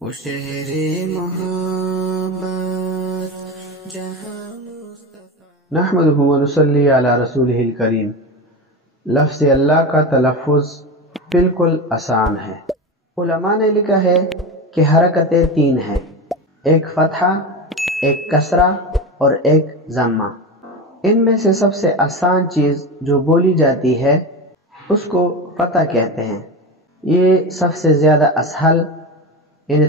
وہ شہر محبت جہاں نحمدہ و نصلی علی رسولہ الکریم۔ لفظ اللہ کا تلفظ بالکل آسان ہے۔ علماء نے لکھا ہے کہ حرکتیں 3 ہیں، ایک فتحہ، ایک کسرہ اور ایک ضمہ۔ ان میں سے سب سے آسان چیز جو بولی جاتی ہے اس کو فتح کہتے ہیں۔ یہ سب سے زیادہ اسہل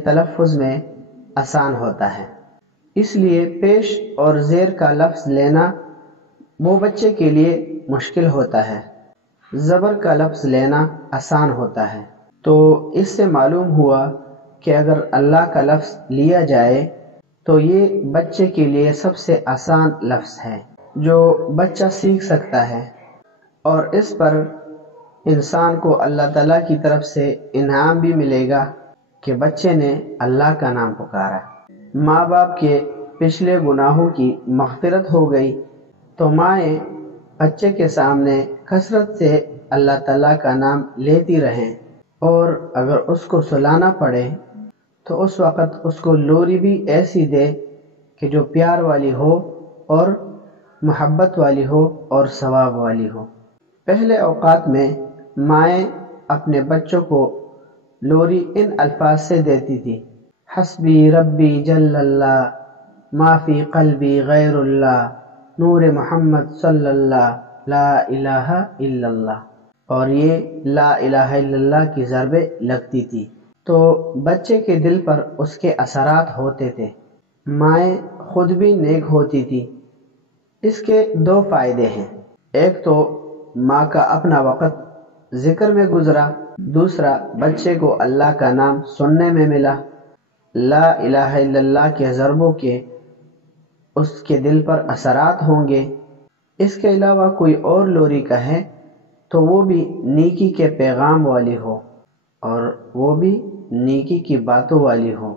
تلفظ میں آسان ہوتا ہے، اس لیے پیش اور زیر کا لفظ لینا وہ بچے کے لیے مشکل ہوتا ہے، زبر کا لفظ لینا آسان ہوتا ہے۔ تو اس سے معلوم ہوا کہ اگر اللہ کا لفظ لیا جائے تو یہ بچے کے لیے سب سے آسان لفظ ہے جو بچہ سیکھ سکتا ہے، اور اس پر انسان کو اللہ تعالیٰ کی طرف سے انعام بھی ملے گا کہ بچے نے اللہ کا نام پکارا۔ ماں باپ کے پچھلے گناہوں کی مغفرت ہو گئی تو مائیں بچے کے سامنے کثرت سے اللہ تعالیٰ کا نام لیتی رہیں، اور اگر اس کو سلانا پڑے تو اس وقت اس کو لوری بھی ایسی دے کہ جو پیار والی ہو اور محبت والی ہو اور ثواب والی ہو۔ پہلے اوقات میں مائیں اپنے بچوں کو لوری ان الفاظ سے دیتی تھی: حسبی ربی جل اللہ، ما فی قلبی غیر اللہ، نور محمد صلی اللہ، لا الہ الا اللہ، اور یہ لا الہ الا اللہ کی ضربیں لگتی تھی تو بچے کے دل پر اس کے اثرات ہوتے تھے۔ مائیں خود بھی نیک ہوتی تھی۔ اس کے 2 فائدے ہیں، ایک تو ماں کا اپنا وقت ذکر میں گزرا، دوسرا بچے کو اللہ کا نام سننے میں ملا۔ لا الہ الا اللہ کے ضربوں کے اس کے دل پر اثرات ہوں گے۔ اس کے علاوہ کوئی اور لوری کہے تو وہ بھی نیکی کے پیغام والی ہو اور وہ بھی نیکی کی باتوں والی ہو۔